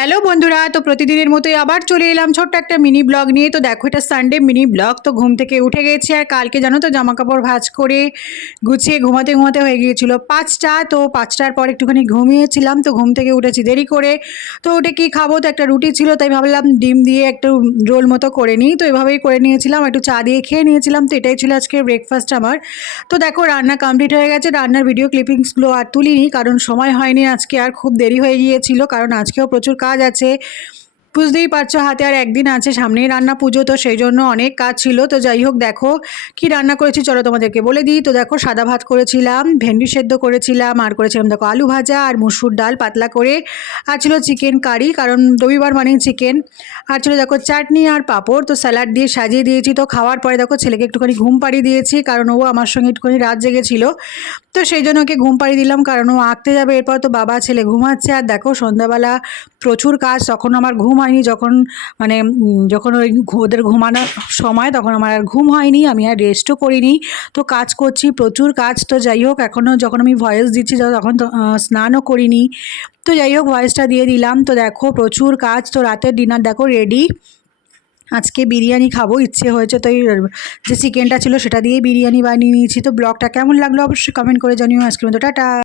Hello বন্ধুরা, তো প্রতিদিনের মতোই আবার চলে এলাম ছোট্ট একটা মিনি ব্লগ নিয়ে। তো দেখো, এটা সানডে মিনি ব্লগ তো ঘুম থেকে উঠে গেছি আর কালকে জানো তো জামা কাপড় ভাঁজ করে গুছিয়ে ঘুমাতে ঘুমাতে হয়ে গিয়েছিল পাঁচটা। তো পাঁচটার পর একটুখানি ঘুমিয়েছিলাম, তো ঘুম থেকে উঠেছি দেরি করে। তো ওটা কি খাব? তো একটা রুটি ছিল, তাই ভাবলাম ডিম দিয়ে একটু রোল মতো করে নিই। তো এভাবেই করে নিয়েছিলাম, একটু চা দিয়ে খেয়ে নিয়েছিলাম। তো এটাই ছিল আজকে ব্রেকফাস্ট আমার। তো দেখো, রান্না কমপ্লিট হয়ে গেছে। রান্নার ভিডিও ক্লিপিংসগুলো আর তুলিনি, কারণ সময় হয়নি আজকে, আর খুব দেরি হয়ে গিয়েছিল, কারণ আজকেও প্রচুর কাজ আছে। বুঝতেই পারছ, হাতে আর একদিন আছে, সামনেই রান্না পুজো, তো সেই জন্য অনেক কাজ ছিল। তো যাই হোক, দেখো কি রান্না করেছি, চলো তোমাদেরকে বলে দিই। তো দেখো, সাদা ভাত করেছিলাম, ভেন্ডি সেদ্ধ করেছিলাম, আর করেছিলাম দেখো আলু ভাজা আর মুসুর ডাল পাতলা করে। আর ছিল চিকেন কারি, কারণ রবিবার মানেই চিকেন। আর ছিল দেখো চাটনি আর পাঁপড়, তো স্যালাড দিয়ে সাজিয়ে দিয়েছি। তো খাওয়ার পরে দেখো ছেলেকে একটুখানি ঘুম পাড়িয়ে দিয়েছি, কারণ ও আমার সঙ্গে একটুখানি রাত জেগেছিল। তো সেই জন্য ওকে ঘুম পাড়িয়ে দিলাম, কারণ ও আঁকতে যাবে, এরপর তো বাবা, ছেলে ঘুমাচ্ছে। আর দেখো সন্ধ্যাবেলা প্রচুর কাজ, তখন আমার ঘুম হয়নি, যখন মানে যখন ওই ওদের ঘুমানোর সময় তখন আমার আর ঘুম হয়নি, আমি আর রেস্টও করিনি। তো কাজ করছি, প্রচুর কাজ। তো যাই হোক, এখনও যখন আমি ভয়েস দিচ্ছি তখন তো স্নানও করিনি। তো যাই হোক ভয়েসটা দিয়ে দিলাম। তো দেখো, প্রচুর কাজ। তো রাতের ডিনার দেখো রেডি আজকে বিরিয়ানি খাব, ইচ্ছে হয়েছে। তো এই, যে চিকেনটা ছিল, সেটা দিয়ে বিরিয়ানি বানিয়ে নিয়েছি। তো ব্লগটা কেমন লাগল অবশ্যই কমেন্ট করে জানিও। আজকের মতো, টাটা।